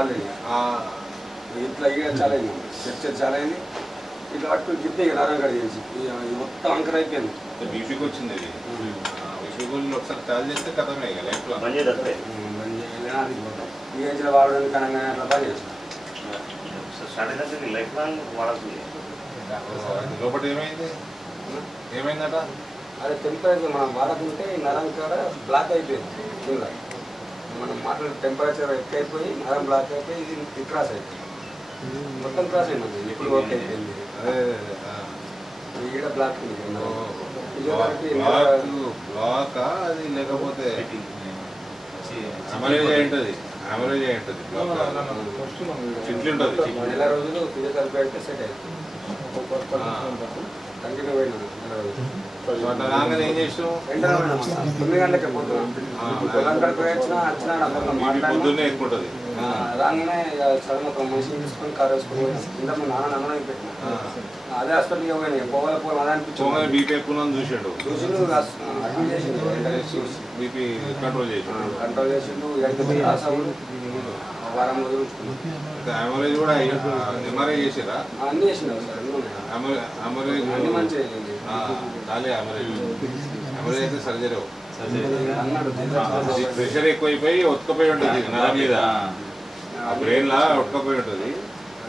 వాళ్ళు ఇక. ఇట్లా ఇక చాలా అయింది చర్చ చాలా అయింది ఇట్లా పట్టు గిద్దే ఇక నరం కడ చేసి ఇక ఇది మొత్తం అంకర అయిపోయింది. బీపీకి వచ్చింది వచ్చి ఒకసారి కాల్ చేస్తే కథమే ఇక లైఫ్లో బంద్. ఈ ఏజ్లో వాడడానికి అట్లా పని చేస్తాం. లైఫ్ లాంగ్ వాడాల్సింది. లోపల ఏమైంది? ఏమైందట? అదే టెంపరేచర్ మనం వాడకుంటే ఈ నరం కాడ బ్లాక్ అయిపోయింది. మనం మాట్లాడే టెంపరేచర్ ఎక్కువైపోయి నరం బ్లాక్ అయిపోయి ఇది క్రాస్ అయిపోయింది. మొత్తం క్రాస్ అయింది ఇప్పుడు ఓకే అయిపోయింది? అదే ఆ. ఈడ బ్లాక్ బ్లాక్ అది లేకపోతే అమరేజ్ ఉంటుంది చిట్లు ఉంటుంది నెల రోజులు ఫిజియోథెరపీ అయితే సెట్ అయింది కంటిన్యూ పోయినా నెల రోజులు. రాగానే ఏం అన్న. తొమ్మిది గంటలకే పొద్దున. పొలం కాడికి పోయి వచ్చినా వచ్చినా అందరితో మాట్లాడినా పొద్దున్నే ఎక్కువ ఉంటుంది. ఆ, రాగానే సడన్ ఒక మనిషిని తీసుకొని కారు వేసుకొని. ఇంత నాన్న నమ్మడానికి పెట్టిన. అదే హాస్పిటల్కి పోయినా పోవాలి పోవాలి అదే అనిపించింది బీపీ ఎక్కువ చూసాడు చూసిండు అడ్మిట్ చేసిండు బీపీ కంట్రోల్ చేసాడు. కంట్రోల్ చేసిండు ఎక్కడికి రాసాము వారం రోజులు ఉంచుకున్నాం. అమరేజ్ కూడా ఎంఆర్ఐ చేసారా అన్నీ చేసిండు సార్ అన్నీ ఉన్నాయి. అమరేజ్ అన్ని మంచిగా అయింది చాలే అమరేజ్ అమరేజ్ అయితే సర్జరీ అన్నాడు ప్రెషర్ ఎక్కువైపోయి ఒత్తుకపోయి ఉంటుంది నరం మీద. ఆ బ్రెయిన్ లా ఒట్టుకపోయి ఉంటుంది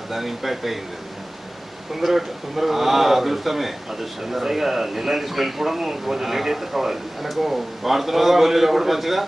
దాని ఇంపాక్ట్ అయింది అది. తొందరగా తొందరగా ఆ, అదృష్టమే. కొంచెం లేట్ అయితే కావాలి మనకు వాడుతున్నా గోళీలు కూడా మంచిగా?